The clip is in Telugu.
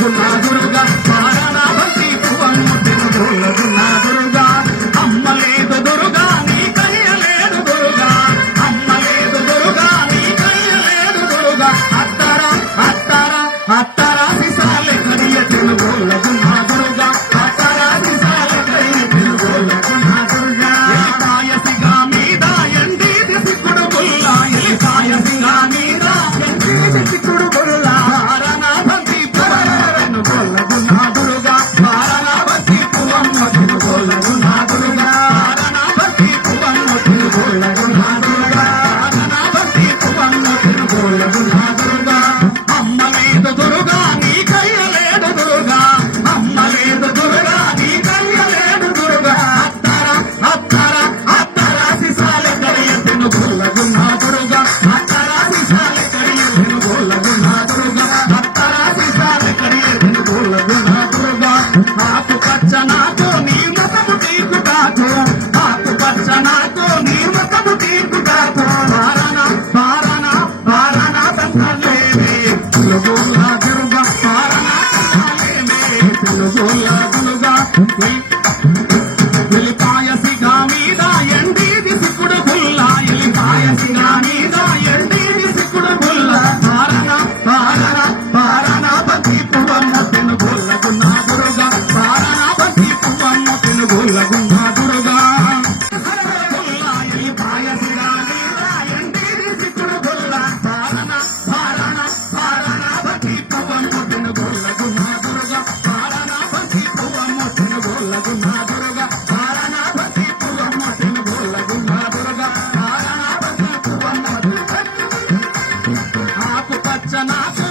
dura. శక్తి ఎలికాయ సిగా మీద ఎండి దిశకుడు పుల్ల ఎలికాయ సిగా మీద ఆకుపచ్చ నాకు